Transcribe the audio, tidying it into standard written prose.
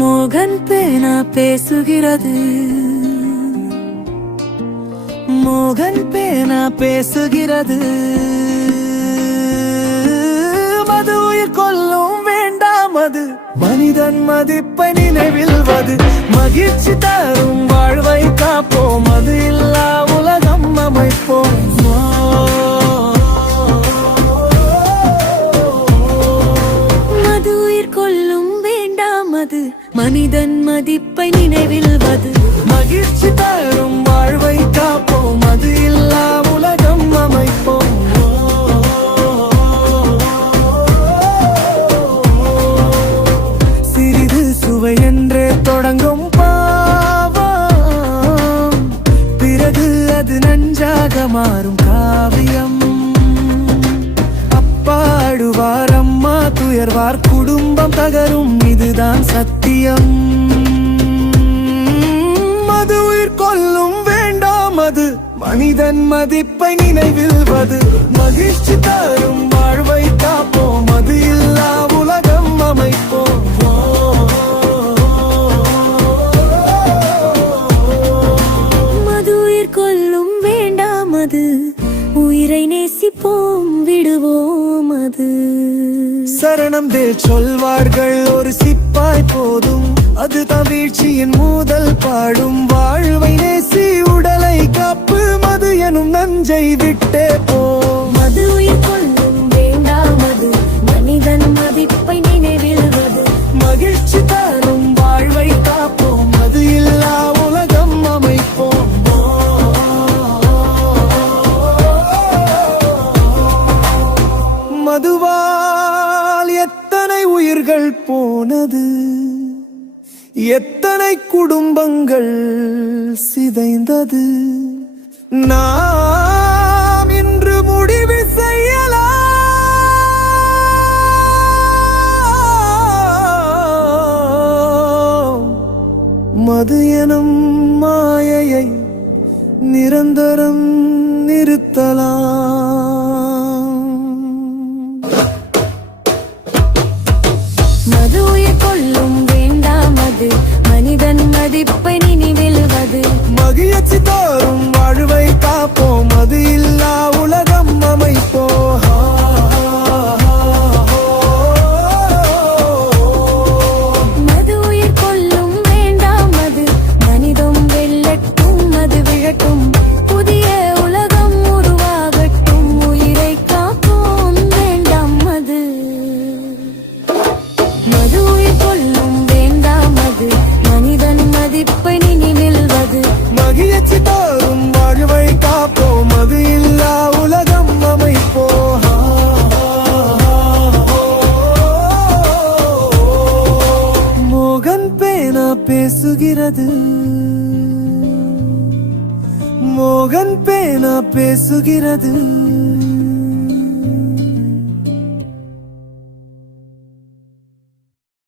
மோகன் பேனா பேசுகிறது. மோகன் பேனா பேசுகிறது. மது உயிர் கொல்லும் வேண்டாம், அது மனிதன் மதிப்பை நினைவில்வது. மகிழ்ச்சி தரும் வாழ்வை காப்போம், அது இல்லா உலகம் அமைப்போம். மது உயிர் கொல்லும் வேண்டாம், அது மனிதன் மதிப்பை நினைவில்வது. மகிழ்ச்சி தரும் வாழ்வை காப்போம், அது இல்லா உலகம் அமைப்போம். சிறிது சுவை என்றே தொடங்கும் பாவம், பிறகு அது நஞ்சாக மாறும் காவியம். அப்பாடுவார் அம்மா துயர்வார், குடும்பம் தகரும், இதுதான் சத்தியம். மது உயிர் கொல்லும் வேண்டாம், அது மனிதன் மதிப்பை நினைவில்வது. மகிழ்ச்சி தரும் வாழ்வை காப்போம், அது இல்லா உலகம் அமைப்போம். மது உயிர் கொல்லும் வேண்டாம், அது உயிரை நேசிப்போம், விடுவோம் அது. சரணம் தேல் சொல்வார்கள், ஒரு சிப்பாய் போதும், அது வீழ்ச்சியின் முதல் பாடும். வாழ்வை நேசி உடலை காப்பு, மது எனும் நஞ்சை விட்டே போ. மது உயிர் கொல்லும் வேண்டாம், அது மனிதன் மதிப்பை நினைவில்வது. மகிழ்ச்சி தரும் வாழ்வை காப்போம், அது இல்லா உலகம் அமைப்போம். மதுவால் எத்தனை உயிர்கள் போனது, எத்தனை குடும்பங்கள் சிதைந்தது. நாம் இன்று முடிவு செய்யலாம், மது எனும் மாயையை நிரந்தரம் நிறுத்தலாம். மது உயிர் கொல்லும் வேண்டாம், அது மனிதன் மதிப்பை நினைவில்வது. மகிழ்ச்சி தரும் வாழ்வை காப்போம், அது இல்லா உலகம் அமைப்போம். மது உயிர் கொல்லும் வேண்டாம், அது மனிதம் வெல்லட்டும், அது விழட்டும், புதிய உலகம் உருவாகட்டும். உயிரை காப்போம், வேண்டாம் அது. மது உயிர் கொல்லும் வேண்டாம், அது மனிதன் மதிப்பை நினைவில்வது. மகிழ்ச்சி தரும் வாழ்வை காப்போம், அது இல்லா உலகம் அமைப்போம். மோகன் பேனா பேசுகிறது. மோகன் பேனா பேசுகிறது.